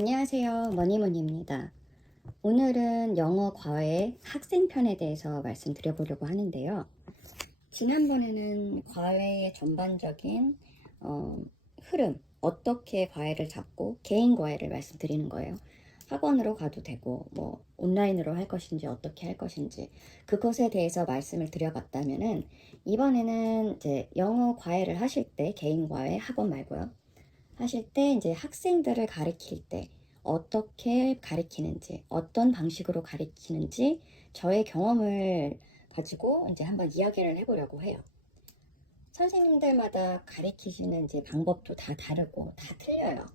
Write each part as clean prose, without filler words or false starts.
안녕하세요. 머니머니입니다. 오늘은 영어 과외 학생편에 대해서 말씀드려보려고 하는데요. 지난번에는 과외의 전반적인 흐름, 어떻게 과외를 잡고 개인 과외를 말씀드리는 거예요. 학원으로 가도 되고 뭐 온라인으로 할 것인지 어떻게 할 것인지 그것에 대해서 말씀을 드려봤다면은, 이번에는 이제 영어 과외를 하실 때, 개인 과외 학원 말고요, 하실 때 이제 학생들을 가르칠 때 어떻게 가르치는지, 어떤 방식으로 가르치는지 저의 경험을 가지고 이제 한번 이야기를 해보려고 해요. 선생님들마다 가르치시는 이제 방법도 다 다르고 다 틀려요.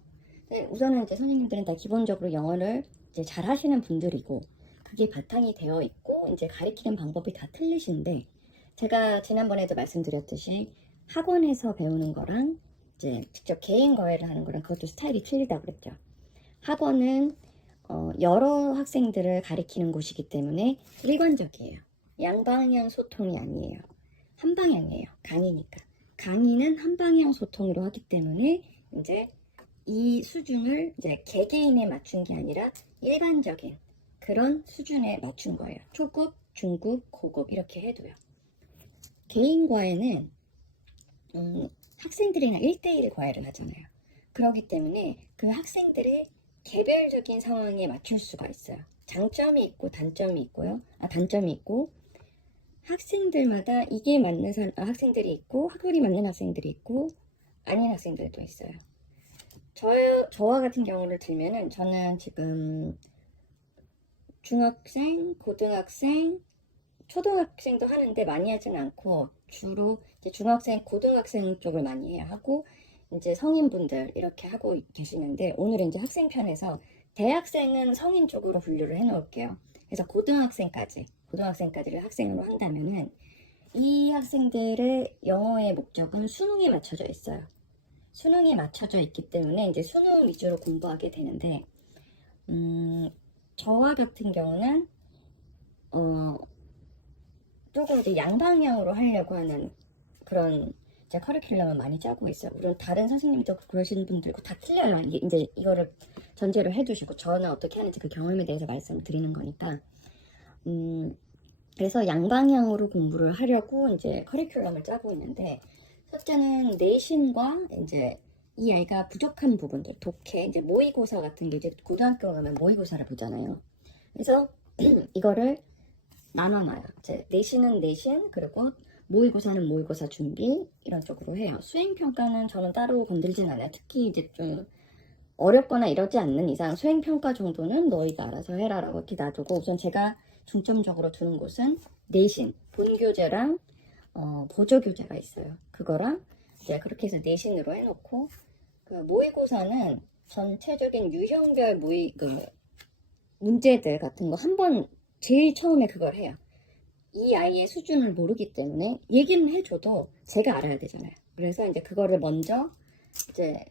우선은 이제 선생님들은 다 기본적으로 영어를 이제 잘 하시는 분들이고 그게 바탕이 되어 있고 이제 가르치는 방법이 다 틀리신데, 제가 지난번에도 말씀드렸듯이 학원에서 배우는 거랑 이제 직접 개인 과외를 하는 거랑 그것도 스타일이 틀리다고 그랬죠. 학원은 여러 학생들을 가리키는 곳이기 때문에 일관적이에요. 양방향 소통이 아니에요. 한 방향이에요. 강의니까. 강의는 한 방향 소통으로 하기 때문에 이제 이 수준을 이제 개개인에 맞춘 게 아니라 일반적인 그런 수준에 맞춘 거예요. 초급, 중급, 고급 이렇게 해도요. 개인 과외는 학생들이랑 1대1 과외를 하잖아요. 그렇기 때문에 그 학생들의 개별적인 상황에 맞출 수가 있어요. 장점이 있고 단점이 있고요. 단점이 있고, 학생들마다 이게 맞는 학생들이 있고 학원이 맞는 학생들이 있고 아닌 학생들도 있어요. 저와 같은 경우를 들면은, 저는 지금 중학생, 고등학생, 초등학생도 하는데 많이 하진 않고 주로 이제 중학생, 고등학생 쪽을 많이 해야 하고 이제 성인분들 이렇게 하고 계시는데, 오늘은 이제 학생편에서 대학생은 성인 쪽으로 분류를 해 놓을게요. 그래서 고등학생까지를 학생으로 한다면은 이 학생들의 영어의 목적은 수능에 맞춰져 있어요. 수능에 맞춰져 있기 때문에 이제 수능 위주로 공부하게 되는데, 저와 같은 경우는 조금 이제 양방향으로 하려고 하는 그런 이제 커리큘럼을 많이 짜고 있어요. 물론 다른 선생님도 그러시는 분들 있고 다 틀려요. 이제 이거를 전제로 해두시고 저는 어떻게 하는지 그 경험에 대해서 말씀을 드리는 거니까. 그래서 양방향으로 공부를 하려고 이제 커리큘럼을 짜고 있는데, 첫째는 내신과 이제 이 아이가 부족한 부분들, 독해, 이제 모의고사 같은 게, 이제 고등학교 가면 모의고사를 보잖아요. 그래서 이거를 나눠놔요. 이제 내신은 내신, 그리고 모의고사는 모의고사 준비, 이런 쪽으로 해요. 수행평가는 저는 따로 건들진 않아요. 특히 이제 좀 어렵거나 이러지 않는 이상 수행평가 정도는 너희가 알아서 해라라고 이렇게 놔두고, 우선 제가 중점적으로 두는 곳은 내신, 본교재랑 보조교재가 있어요. 그거랑 이제 그렇게 해서 내신으로 해놓고, 그 모의고사는 전체적인 유형별 문제들 같은 거 한번 제일 처음에 그걸 해요. 이 아이의 수준을 모르기 때문에 얘기는 해줘도 제가 알아야 되잖아요. 그래서 이제 그거를 먼저 이제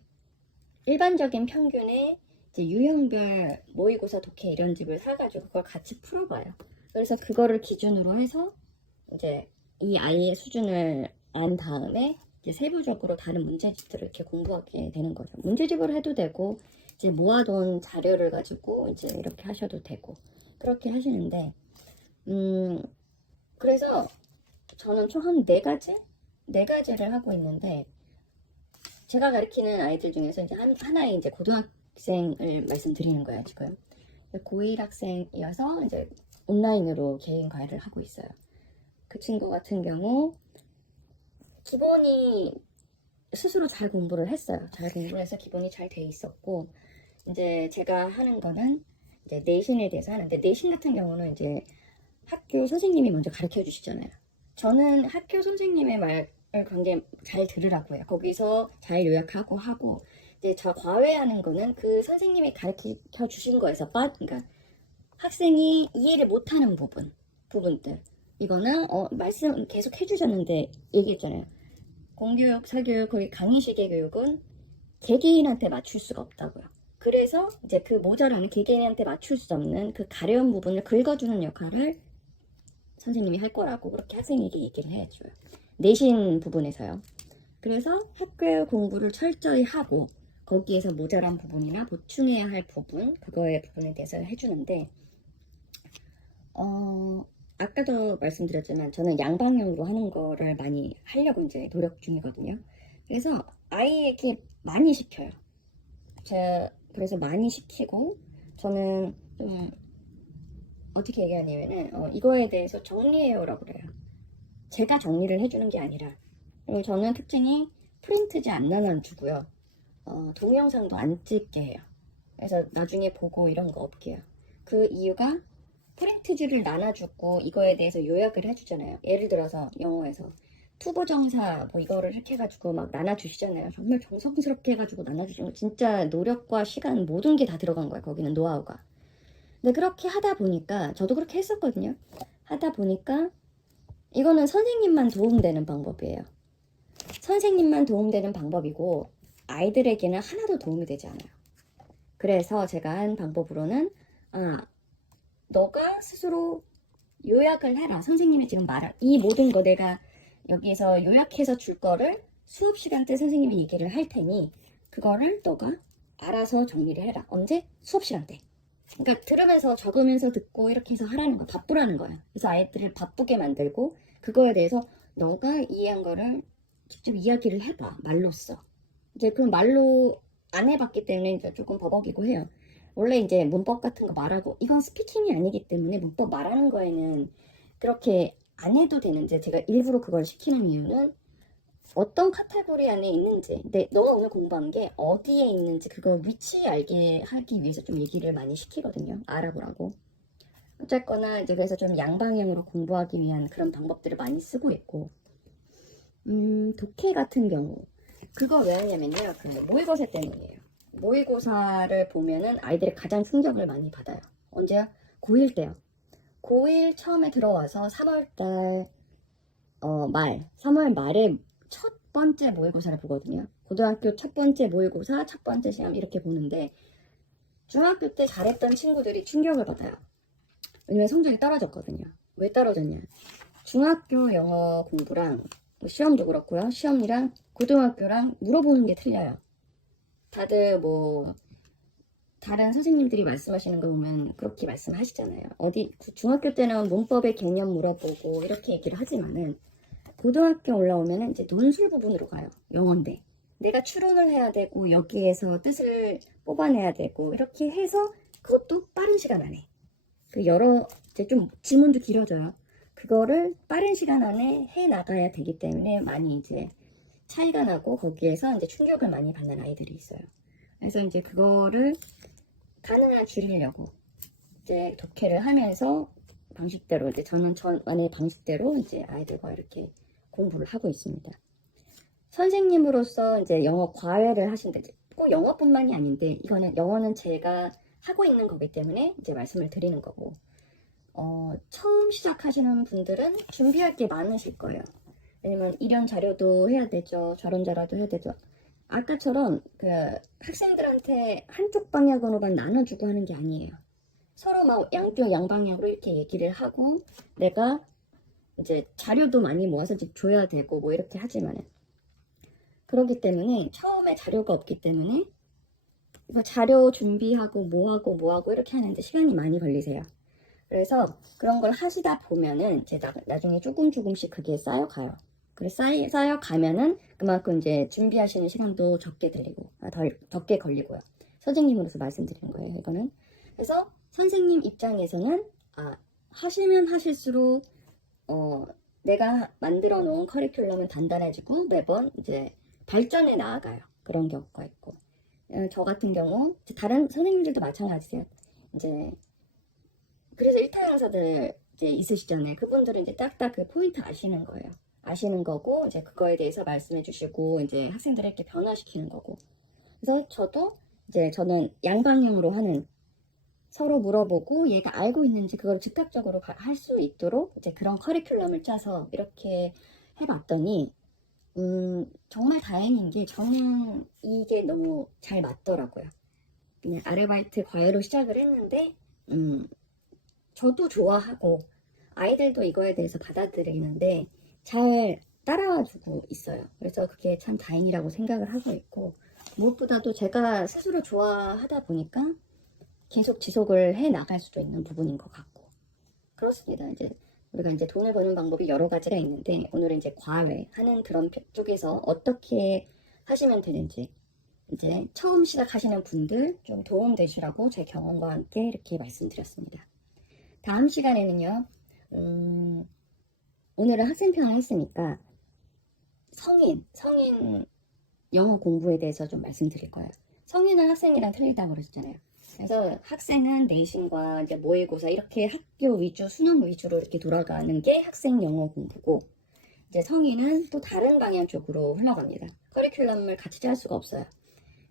일반적인 평균의 이제 유형별 모의고사 독해 이런 집을 사가지고 그걸 같이 풀어봐요. 그래서 그거를 기준으로 해서 이제 이 아이의 수준을 안 다음에 이제 세부적으로 다른 문제집들을 이렇게 공부하게 되는 거죠. 문제집을 해도 되고 이제 모아둔 자료를 가지고 이제 이렇게 하셔도 되고 그렇게 하시는데, 그래서 저는 총 한 4가지를 하고 있는데, 제가 가르치는 아이들 중에서 이제 하나의 이제 고등학생을 말씀드리는 거예요, 지금. 고1 학생이어서 이제 온라인으로 개인 과외를 하고 있어요. 그 친구 같은 경우 기본이 스스로 잘 공부를 했어요. 잘 공부해서 기본이 잘 돼 있었고, 이제 제가 하는 거는 이제 내신에 대해서 하는데, 내신 같은 경우는 이제 학교 선생님이 먼저 가르쳐 주시잖아요. 저는 학교 선생님의 말을 굉장히 잘 들으라고 해요. 거기서 잘 요약하고 하고, 이제 저 과외하는 거는 그 선생님이 가르쳐 주신 거에서 그러니까 학생이 이해를 못하는 부분들, 이거는 말씀 계속 해주셨는데 얘기했잖아요. 공교육, 사교육, 거기 강의식의 교육은 개개인한테 맞출 수가 없다고요. 그래서 이제 그 모자라는 개개인한테 맞출 수 없는 그 가려운 부분을 긁어주는 역할을 선생님이 할 거라고 그렇게 학생에게 얘기를 해줘요. 내신 부분에서요. 그래서 학교 공부를 철저히 하고 거기에서 모자란 부분이나 보충해야 할 부분, 그거의 부분에 대해서 해주는데, 아까도 말씀드렸지만 저는 양방향으로 하는 거를 많이 하려고 이제 노력 중이거든요. 그래서 아이에게 많이 시켜요. 제가 그래서 많이 시키고, 저는 좀 어떻게 얘기하냐면은 이거에 대해서 정리해요라고 그래요. 제가 정리를 해주는 게 아니라, 그리고 저는 특징이 프린트지 안 나눠주고요. 동영상도 안 찍게 해요. 그래서 나중에 보고 이런 거 없게요. 그 이유가 프린트지를 나눠주고 이거에 대해서 요약을 해주잖아요. 예를 들어서 영어에서 투부정사 뭐 이거를 이렇게 해가지고 막 나눠주시잖아요. 정말 정성스럽게 해가지고 나눠주시는 거 진짜 노력과 시간 모든 게 다 들어간 거예요. 거기는 노하우가. 근데 그렇게 하다 보니까 저도 그렇게 했었거든요. 하다 보니까 이거는 선생님만 도움되는 방법이에요. 선생님만 도움되는 방법이고 아이들에게는 하나도 도움이 되지 않아요. 그래서 제가 한 방법으로는 너가 스스로 요약을 해라. 선생님이 지금 말할 이 모든 거 내가 여기에서 요약해서 줄 거를 수업 시간 때 선생님이 얘기를 할 테니 그거를 너가 알아서 정리를 해라. 언제? 수업 시간 때. 그러니까 들으면서 적으면서 듣고 이렇게 해서 하라는 거야. 바쁘라는 거야. 그래서 아이들을 바쁘게 만들고 그거에 대해서 너가 이해한 거를 직접 이야기를 해봐. 말로써. 이제 그 말로 안 해봤기 때문에 이제 조금 버벅이고 해요. 원래 이제 문법 같은 거 말하고 이건 스피킹이 아니기 때문에 문법 말하는 거에는 그렇게 안 해도 되는데 제가 일부러 그걸 시키는 이유는 어떤 카테고리 안에 있는지, 근데 너가 오늘 공부한 게 어디에 있는지 그거 위치 알게 하기 위해서 좀 얘기를 많이 시키거든요. 알아보라고. 어쨌거나 이제 그래서 좀 양방향으로 공부하기 위한 그런 방법들을 많이 쓰고 있고, 독해 같은 경우 그거 왜 하냐면요, 그 모의고사 때문이에요. 모의고사를 보면은 아이들이 가장 충격을 많이 받아요. 언제요? 고1 때요. 고1 처음에 들어와서 3월달 말, 3월 말에 첫 번째 모의고사를 보거든요. 고등학교 첫 번째 모의고사, 첫 번째 시험 이렇게 보는데 중학교 때 잘했던 친구들이 충격을 받아요. 왜냐면 성적이 떨어졌거든요. 왜 떨어졌냐? 중학교 영어 공부랑 시험도 그렇고요. 시험이랑 고등학교랑 물어보는 게 틀려요. 다들 뭐 다른 선생님들이 말씀하시는 거 보면 그렇게 말씀하시잖아요. 중학교 때는 문법의 개념 물어보고 이렇게 얘기를 하지만은 고등학교 올라오면은 이제 논술 부분으로 가요. 영어인데 내가 추론을 해야 되고 여기에서 뜻을 뽑아내야 되고 이렇게 해서 그것도 빠른 시간 안에 이제 좀 지문도 길어져요. 그거를 빠른 시간 안에 해 나가야 되기 때문에 많이 이제 차이가 나고 거기에서 이제 충격을 많이 받는 아이들이 있어요. 그래서 이제 그거를 가능한 줄이려고 이제 독해를 하면서 방식대로 이제 저는 저만의 방식대로 이제 아이들과 이렇게 공부를 하고 있습니다. 선생님으로서 이제 영어 과외를 하신데 꼭 영어뿐만이 아닌데 영어는 제가 하고 있는 거기 때문에 이제 말씀을 드리는 거고 처음 시작하시는 분들은 준비할 게 많으실 거예요. 왜냐면 이런 자료도 해야 되죠. 저런 자료도 해야 되죠. 아까처럼 그 학생들한테 한쪽 방향으로만 나눠주고 하는 게 아니에요. 서로 막 양방향으로 이렇게 얘기를 하고 내가 이제 자료도 많이 모아서 줘야 되고 뭐 이렇게 하지만은 그렇기 때문에 처음에 자료가 없기 때문에 이거 자료 준비하고 뭐하고 이렇게 하는데 시간이 많이 걸리세요. 그래서 그런 걸 하시다 보면은 이제 나중에 조금씩 그게 쌓여가요. 그래서 쌓여가면은 그만큼 이제 준비하시는 시간도 적게 적게 걸리고요. 선생님으로서 말씀드리는 거예요, 이거는. 그래서 선생님 입장에서는 하시면 하실수록 내가 만들어 놓은 커리큘럼은 단단해지고 매번 이제 발전해 나아가요. 그런 경우가 있고. 저 같은 경우 다른 선생님들도 마찬가지세요. 이제 그래서 1타 강사들 이제 있으시잖아요. 그분들은 이제 딱딱 그 포인트 아시는 거예요. 아시는 거고 이제 그거에 대해서 말씀해 주시고 이제 학생들에게 변화시키는 거고. 그래서 저는 양방향으로 하는 서로 물어보고 얘가 알고 있는지 그걸 즉각적으로 할 수 있도록 이제 그런 커리큘럼을 짜서 이렇게 해봤더니 정말 다행인 게 저는 이게 너무 잘 맞더라고요. 그냥 아르바이트 과외로 시작을 했는데 저도 좋아하고 아이들도 이거에 대해서 받아들이는데 잘 따라와주고 있어요. 그래서 그게 참 다행이라고 생각을 하고 있고 무엇보다도 제가 스스로 좋아하다 보니까 계속 지속을 해 나갈 수도 있는 부분인 것 같고 그렇습니다. 이제 우리가 이제 돈을 버는 방법이 여러 가지가 있는데 오늘은 이제 과외하는 그런 쪽에서 어떻게 하시면 되는지 이제 처음 시작하시는 분들 좀 도움 되시라고 제 경험과 함께 이렇게 말씀드렸습니다. 다음 시간에는요, 오늘은 학생편을 했으니까 성인 영어 공부에 대해서 좀 말씀드릴 거예요. 성인은 학생이랑 틀리다고 그러셨잖아요. 그래서 학생은 내신과 이제 모의고사 이렇게 학교 위주, 수능 위주로 이렇게 돌아가는 게 학생 영어 공부고, 이제 성인은 또 다른 방향 쪽으로 흘러갑니다. 커리큘럼을 같이 짤 수가 없어요.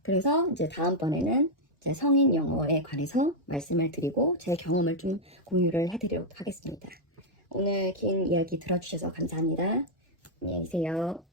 그래서 이제 다음번에는 이제 성인 영어에 관해서 말씀을 드리고 제 경험을 좀 공유를 해드리도록 하겠습니다. 오늘 긴 이야기 들어주셔서 감사합니다. 안녕히 계세요.